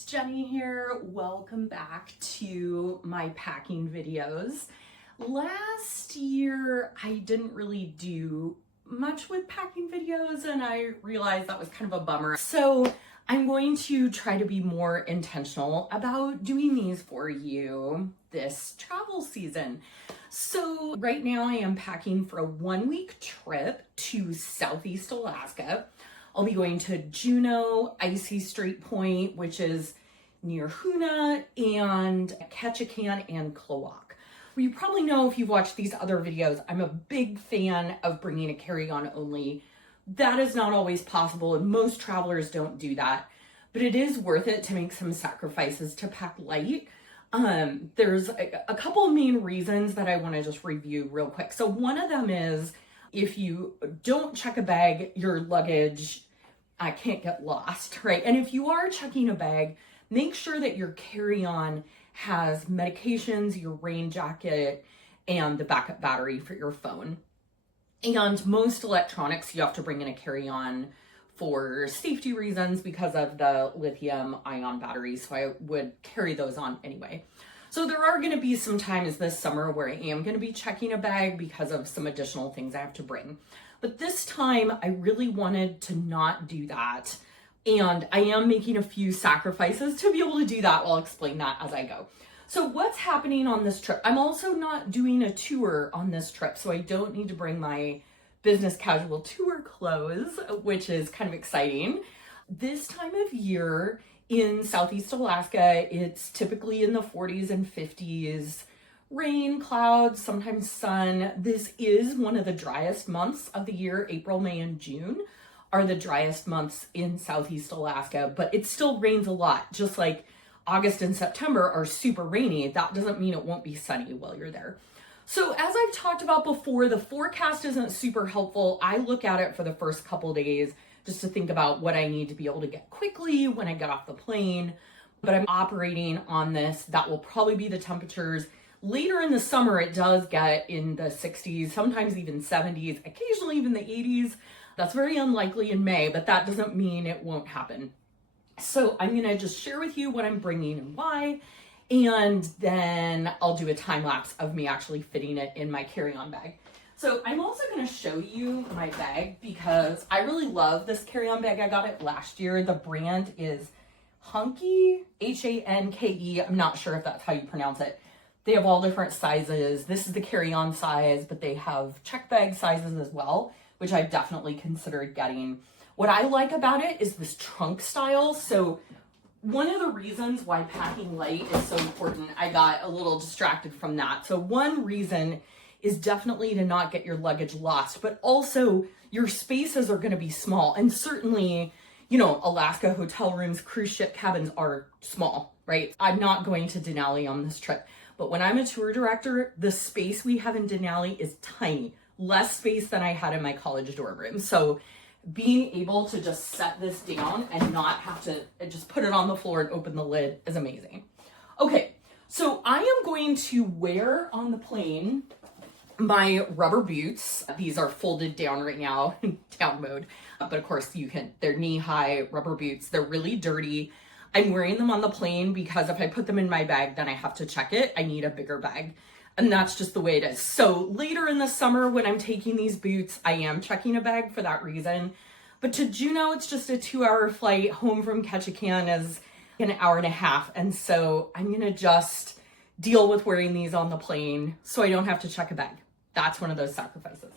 It's Jenny here. Welcome back to my packing videos. Last year, I didn't really do much with packing videos and I realized that was kind of a bummer. So I'm going to try to be more intentional about doing these for you this travel season. So right now I am packing for a 1-week trip to Southeast Alaska. I'll be going to Juneau, Icy Strait Point, which is near Hoonah, and Ketchikan and Klawock. Well, you probably know if you've watched these other videos, I'm a big fan of bringing a carry-on only. That is not always possible, and most travelers don't do that, but it is worth it to make some sacrifices to pack light. There's a couple of main reasons that I want to just review real quick. So one of them is, if you don't check a bag, your luggage can't get lost, right? And if you are checking a bag, make sure that your carry-on has medications, your rain jacket, and the backup battery for your phone. And most electronics you have to bring in a carry-on for safety reasons because of the lithium ion batteries, so I would carry those on anyway. So there are going to be some times this summer where I am going to be checking a bag because of some additional things I have to bring. But this time I really wanted to not do that. And I am making a few sacrifices to be able to do that. I'll explain that as I go. So what's happening on this trip? I'm also not doing a tour on this trip, so I don't need to bring my business casual tour clothes, which is kind of exciting. This time of year, in Southeast Alaska, it's typically in the 40s and 50s. Rain, clouds, sometimes sun. This is one of the driest months of the year. April, May, and June are the driest months in Southeast Alaska, but it still rains a lot. Just like August and September are super rainy, that doesn't mean it won't be sunny while you're there. So as I've talked about before, the forecast isn't super helpful. I look at it for the first couple days just to think about what I need to be able to get quickly when I get off the plane. But I'm operating on this. That will probably be the temperatures. Later in the summer, it does get in the 60s, sometimes even 70s, occasionally even the 80s. That's very unlikely in May, but that doesn't mean it won't happen. So I'm gonna just share with you what I'm bringing and why, and then I'll do a time lapse of me actually fitting it in my carry-on bag. So I'm also going to show you my bag because I really love this carry-on bag. I got it last year. The brand is Hanke, Hanke. I'm not sure if that's how you pronounce it. They have all different sizes. This is the carry-on size, but they have check bag sizes as well, which I've definitely considered getting. What I like about it is this trunk style. So one of the reasons why packing light is so important, I got a little distracted from that. So one reason is definitely to not get your luggage lost, but also your spaces are going to be small. And certainly, you know, Alaska hotel rooms, cruise ship cabins are small, right? I'm not going to Denali on this trip, but when I'm a tour director, the space we have in Denali is tiny, less space than I had in my college dorm room. So being able to just set this down and not have to just put it on the floor and open the lid is amazing. Okay, so I am going to wear on the plane my rubber boots. These are folded down right now, down mode. But of course they're knee-high rubber boots. They're really dirty. I'm wearing them on the plane because if I put them in my bag, then I have to check it. I need a bigger bag. And that's just the way it is. So later in the summer when I'm taking these boots, I am checking a bag for that reason. But to Juneau, it's just a 2-hour flight. Home from Ketchikan is an hour and a half. And so I'm going to just deal with wearing these on the plane so I don't have to check a bag. That's one of those sacrifices.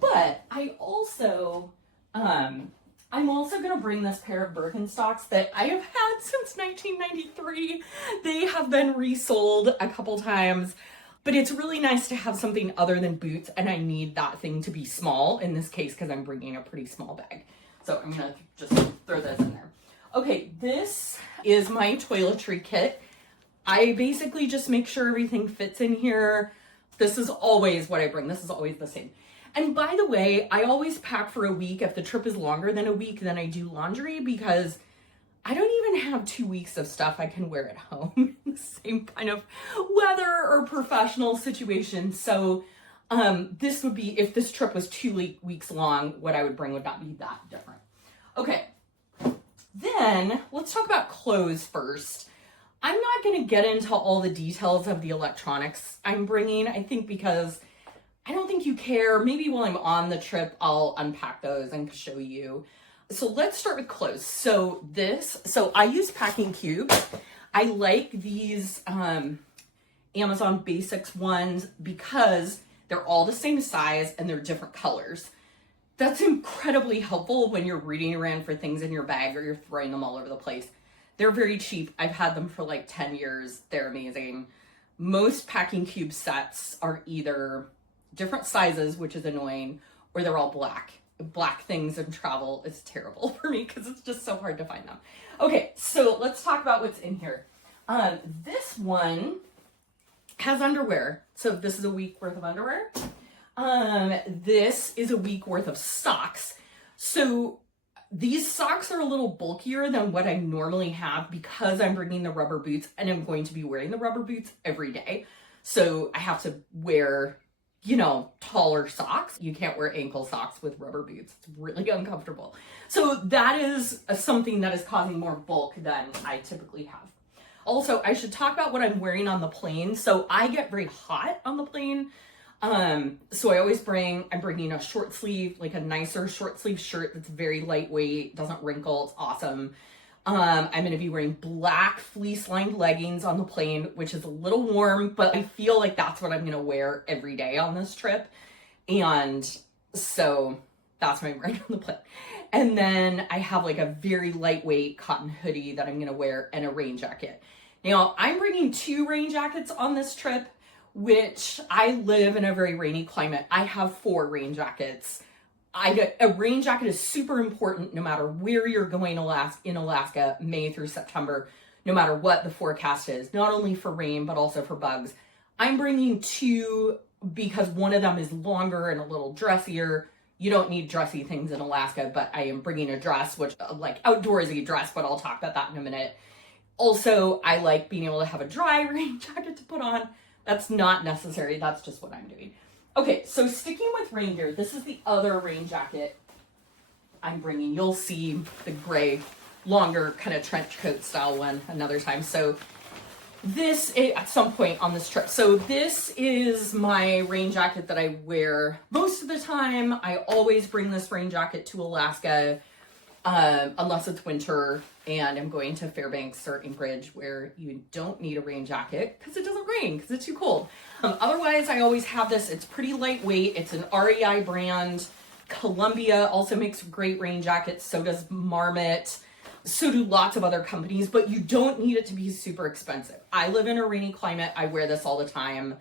But I'm also going to bring this pair of Birkenstocks that I have had since 1993. They have been resold a couple times, but it's really nice to have something other than boots, and I need that thing to be small in this case because I'm bringing a pretty small bag. So I'm going to just throw those in there. Okay, this is my toiletry kit. I basically just make sure everything fits in here. This is always what I bring. This is always the same. And by the way, I always pack for a week. If the trip is longer than a week, then I do laundry because I don't even have 2 weeks of stuff I can wear at home in the same kind of weather or professional situation. So this would be, if this trip was 2 weeks long, what I would bring would not be that different. Okay, Then let's talk about clothes first. I'm not going to get into all the details of the electronics I'm bringing, I think, because I don't think you care. Maybe while I'm on the trip, I'll unpack those and show you. So let's start with clothes. So I use Packing Cube. I like these Amazon Basics ones because they're all the same size and they're different colors. That's incredibly helpful when you're reading around for things in your bag or you're throwing them all over the place. They're very cheap. I've had them for like 10 years. They're amazing. Most Packing Cube sets are either different sizes, which is annoying, or they're all black. Black things in travel is terrible for me because it's just so hard to find them. Okay, so let's talk about what's in here. This one has underwear. So this is a week worth of underwear. This is a week worth of socks. So these socks are a little bulkier than what I normally have because I'm bringing the rubber boots and I'm going to be wearing the rubber boots every day. So I have to wear, taller socks. You can't wear ankle socks with rubber boots. It's really uncomfortable. So that is something that is causing more bulk than I typically have. Also, I should talk about what I'm wearing on the plane. So I get very hot on the plane. So I'm bringing a short sleeve, like a nicer short sleeve shirt that's very lightweight, doesn't wrinkle, it's awesome. I'm going to be wearing black fleece lined leggings on the plane, which is a little warm, but I feel like that's what I'm going to wear every day on this trip. And so that's what I'm wearing on the plane. And then I have like a very lightweight cotton hoodie that I'm going to wear and a rain jacket. Now I'm bringing 2 rain jackets on this trip, which I live in a very rainy climate. I have 4 rain jackets. A rain jacket is super important no matter where you're going in Alaska, May through September, no matter what the forecast is, not only for rain, but also for bugs. I'm bringing 2 because one of them is longer and a little dressier. You don't need dressy things in Alaska, but I am bringing a dress, which like outdoorsy dress, but I'll talk about that in a minute. Also, I like being able to have a dry rain jacket to put on. That's not necessary. That's just what I'm doing. Okay, so sticking with rain gear, this is the other rain jacket I'm bringing. You'll see the gray, longer kind of trench coat style one another time. So this is at some point on this trip. So this is my rain jacket that I wear most of the time. I always bring this rain jacket to Alaska, unless it's winter and I'm going to Fairbanks or Anchorage where you don't need a rain jacket because it doesn't rain because it's too cold. Otherwise, I always have this. It's pretty lightweight. It's an REI brand. Columbia also makes great rain jackets. So does Marmot. So do lots of other companies, but you don't need it to be super expensive. I live in a rainy climate. I wear this all the time.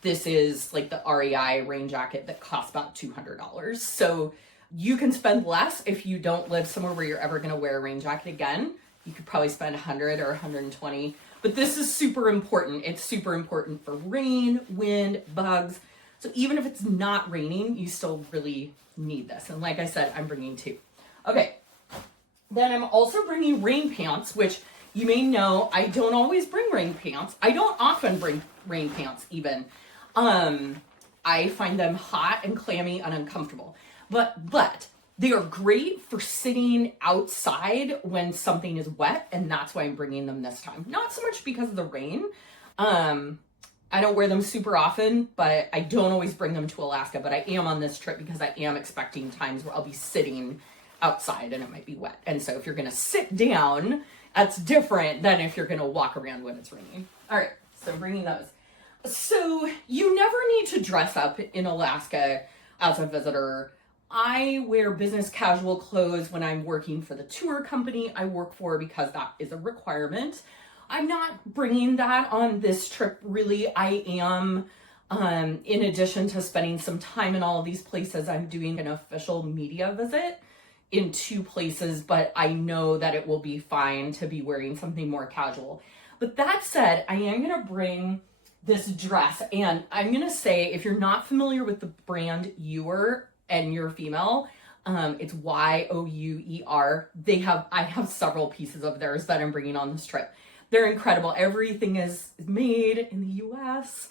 This is like the REI rain jacket that costs about $200. So you can spend less if you don't live somewhere where you're ever going to wear a rain jacket again. You could probably spend $100 or $120. But this is super important. It's super important for rain, wind, bugs. So even if it's not raining, you still really need this. And like I said, I'm bringing 2. Okay. Then I'm also bringing rain pants, which you may know I don't always bring rain pants. I don't often bring rain pants even. I find them hot and clammy and uncomfortable. But they are great for sitting outside when something is wet, and that's why I'm bringing them this time. Not so much because of the rain. I don't wear them super often, but I don't always bring them to Alaska, but I am on this trip because I am expecting times where I'll be sitting outside and it might be wet. And so if you're going to sit down, that's different than if you're going to walk around when it's raining. All right, so I'm bringing those. So you never need to dress up in Alaska as a visitor. I wear business casual clothes when I'm working for the tour company I work for because that is a requirement. I'm not bringing that on this trip, really. I am, in addition to spending some time in all of these places, I'm doing an official media visit in 2 places, but I know that it will be fine to be wearing something more casual. But that said, I am going to bring this dress, and I'm going to say, if you're not familiar with the brand Youer and you're female, it's Youer. I have several pieces of theirs that I'm bringing on this trip. They're incredible. Everything is made in the US.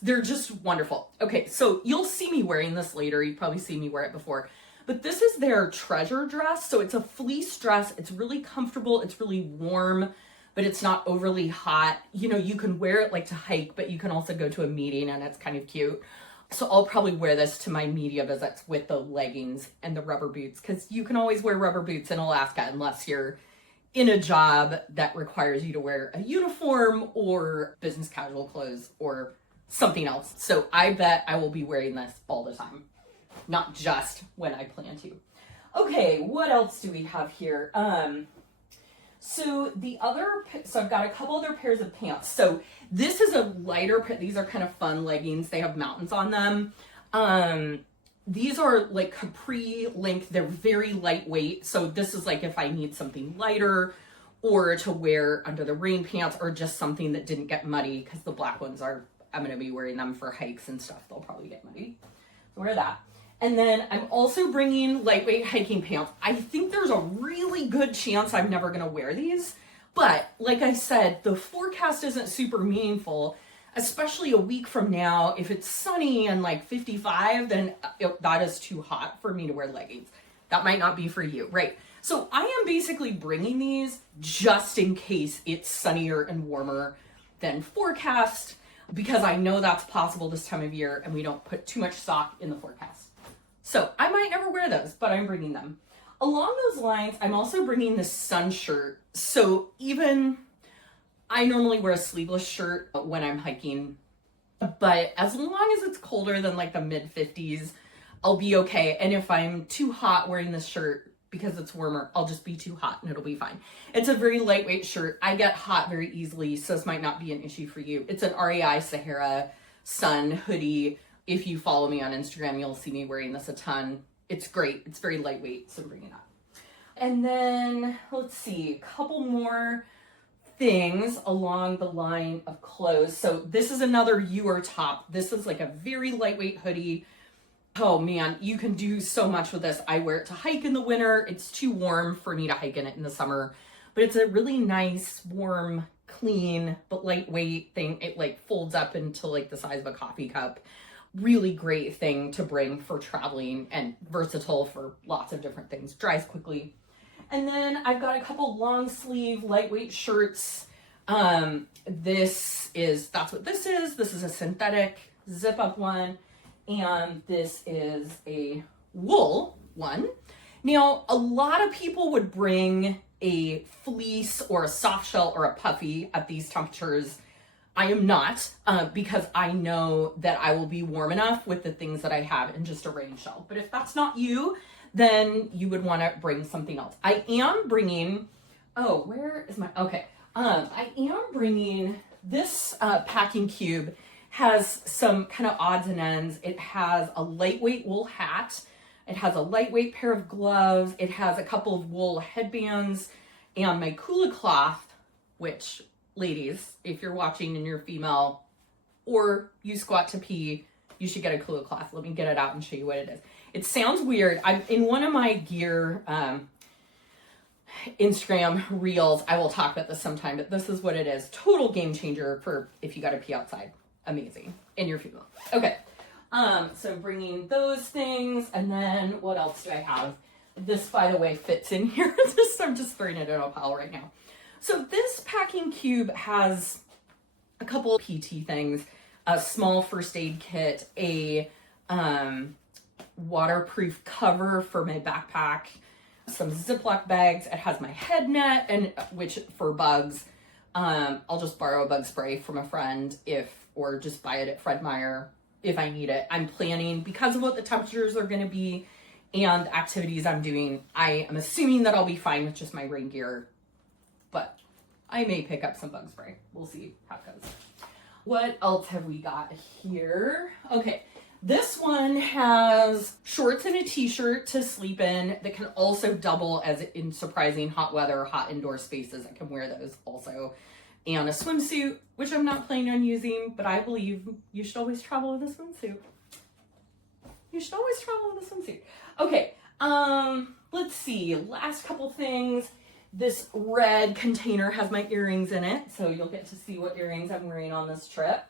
They're just wonderful. Okay, so you'll see me wearing this later. You've probably seen me wear it before. but this is their treasure dress. So it's a fleece dress. It's really comfortable. It's really warm, but it's not overly hot. You know, you can wear it like to hike, but you can also go to a meeting and it's kind of cute. So I'll probably wear this to my media visits with the leggings and the rubber boots, because you can always wear rubber boots in Alaska unless you're in a job that requires you to wear a uniform or business casual clothes or something else. So I bet I will be wearing this all the time, not just when I plan to. Okay, what else do we have here? So I've got a couple other pairs of pants. So this is a lighter pair. These are kind of fun leggings. They have mountains on them. These are like capri length. They're very lightweight. So this is like if I need something lighter or to wear under the rain pants, or just something that didn't get muddy, because the black ones I'm going to be wearing them for hikes and stuff. They'll probably get muddy. So wear that. And then I'm also bringing lightweight hiking pants. I think there's a really good chance I'm never going to wear these. But like I said, the forecast isn't super meaningful, especially a week from now. If it's sunny and like 55, then that is too hot for me to wear leggings. That might not be for you, right? So I am basically bringing these just in case it's sunnier and warmer than forecast, because I know that's possible this time of year and we don't put too much stock in the forecast. So I might never wear those, but I'm bringing them. Along those lines, I'm also bringing this sun shirt. So I normally wear a sleeveless shirt when I'm hiking, but as long as it's colder than like the mid 50s, I'll be okay. And if I'm too hot wearing this shirt because it's warmer, I'll just be too hot and it'll be fine. It's a very lightweight shirt. I get hot very easily, so this might not be an issue for you. It's an REI Sahara sun hoodie. If you follow me on Instagram, you'll see me wearing this a ton. It's great. It's very lightweight, so I'm bringing that. And then let's see, a couple more things along the line of clothes. So this is another UR top. This is like a very lightweight hoodie. Oh man, you can do so much with this. I wear it to hike in the winter. It's too warm for me to hike in it in the summer, but it's a really nice, warm, clean, but lightweight thing. It like folds up into like the size of a coffee cup. Really great thing to bring for traveling and versatile for lots of different things. Dries quickly. And then I've got a couple long sleeve lightweight shirts. That's what this is. This is a synthetic zip up one. And this is a wool one. Now, a lot of people would bring a fleece or a soft shell or a puffy at these temperatures. I am not, because I know that I will be warm enough with the things that I have in just a rain shell. But if that's not you, then you would want to bring something else. I am bringing, I am bringing this packing cube. Has some kind of odds and ends. It has a lightweight wool hat. It has a lightweight pair of gloves. It has a couple of wool headbands and my Kula cloth, which, ladies, if you're watching and you're female or you squat to pee, you should get a Kula cloth. Let me get it out and show you what it is. It sounds weird. In one of my gear Instagram reels, I will talk about this sometime, but this is what it is. Total game changer for if you got to pee outside. Amazing. And you're female. Okay. So I'm bringing those things. And then what else do I have? This, by the way, fits in here. I'm just throwing it in a pile right now. So this packing cube has a couple of PT things, a small first aid kit, a waterproof cover for my backpack, some Ziploc bags. It has my head net, and which for bugs. I'll just borrow a bug spray from a friend or just buy it at Fred Meyer if I need it. I'm planning, because of what the temperatures are going to be and the activities I'm doing, I am assuming that I'll be fine with just my rain gear, but I may pick up some bug spray. We'll see how it goes. What else have we got here? Okay, this one has shorts and a t-shirt to sleep in that can also double as in surprising hot weather, hot indoor spaces. I can wear those also. And a swimsuit, which I'm not planning on using, but I believe you should always travel with a swimsuit. You should always travel with a swimsuit. Okay, let's see. Last couple things. This red container has my earrings in it, so you'll get to see what earrings I'm wearing on this trip.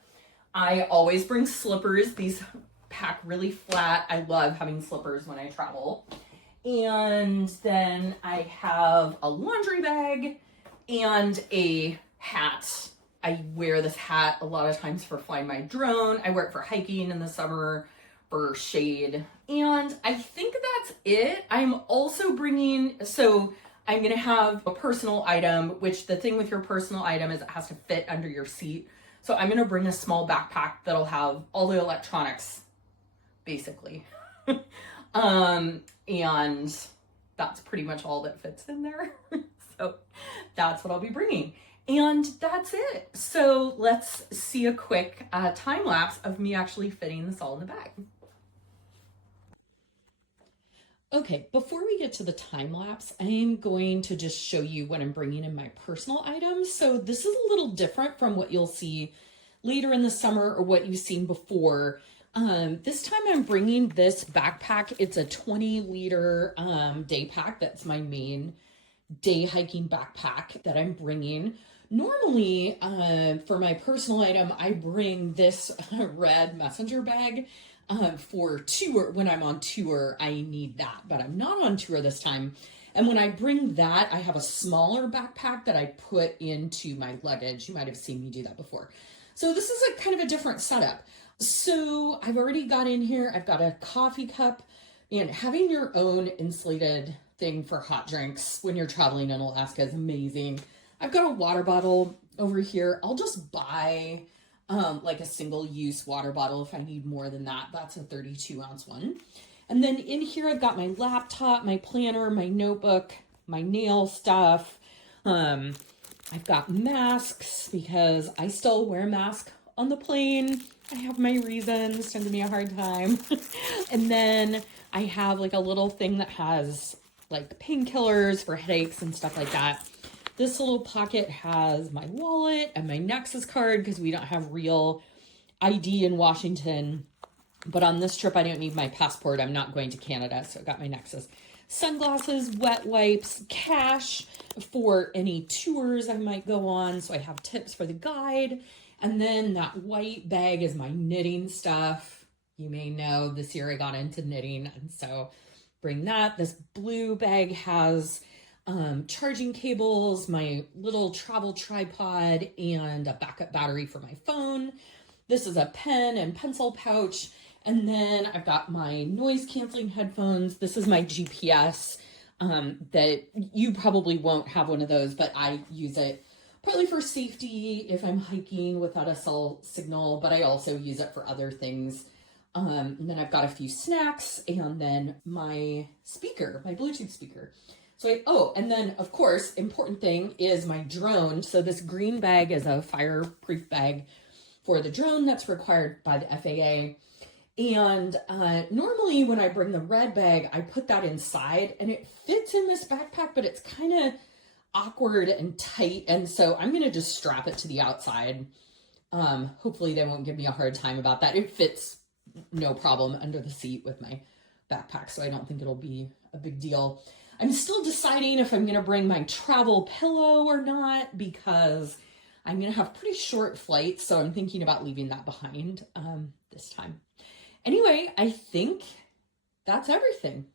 I always bring slippers. These pack really flat. I love having slippers when I travel. And then I have a laundry bag and a hat. I wear this hat a lot of times for flying my drone. I wear it for hiking in the summer for shade. And I think that's it. I'm also bringing, so I'm gonna have a personal item, which the thing with your personal item is it has to fit under your seat. So I'm gonna bring a small backpack that'll have all the electronics, basically. And that's pretty much all that fits in there. So that's what I'll be bringing. And that's it. So let's see a quick time lapse of me actually fitting this all in the bag. Okay, before we get to the time lapse, I'm going to just show you what I'm bringing in my personal items. So this is a little different from what you'll see later in the summer or what you've seen before. This time I'm bringing this backpack. It's a 20-liter day pack. That's my main day hiking backpack that I'm bringing. Normally, for my personal item, I bring this red messenger bag. For tour, when I'm on tour, I need that, but I'm not on tour this time. And when I bring that, I have a smaller backpack that I put into my luggage. You might have seen me do that before. So this is a kind of a different setup. So I've already got in here, I've got a coffee cup, and having your own insulated thing for hot drinks when you're traveling in Alaska is amazing. I've got a water bottle over here. I'll just buy like a single-use water bottle if I need more than that. That's a 32-ounce one. And then in here, I've got my laptop, my planner, my notebook, my nail stuff. I've got masks because I still wear a mask on the plane. I have my reasons, don't give me a hard time. And then I have like a little thing that has like painkillers for headaches and stuff like that. This little pocket has my wallet and my Nexus card because we don't have real ID in Washington. But on this trip, I don't need my passport. I'm not going to Canada, so I got my Nexus. Sunglasses, wet wipes, cash for any tours I might go on. So I have tips for the guide. And then that white bag is my knitting stuff. You may know this year I got into knitting, and so bring that. This blue bag has charging cables, my little travel tripod, and a backup battery for my phone. This is a pen and pencil pouch. And then I've got my noise canceling headphones. This is my GPS that you probably won't have one of those, but I use it partly for safety if I'm hiking without a cell signal, but I also use it for other things. And then I've got a few snacks and then my speaker, my Bluetooth speaker. So and then of course, important thing is my drone. So this green bag is a fireproof bag for the drone that's required by the FAA. And normally when I bring the red bag, I put that inside and it fits in this backpack, but it's kind of awkward and tight. And so I'm going to just strap it to the outside. Hopefully they won't give me a hard time about that. It fits no problem under the seat with my backpack, so I don't think it'll be a big deal. I'm still deciding if I'm going to bring my travel pillow or not because I'm going to have pretty short flights, so I'm thinking about leaving that behind this time. Anyway, I think that's everything.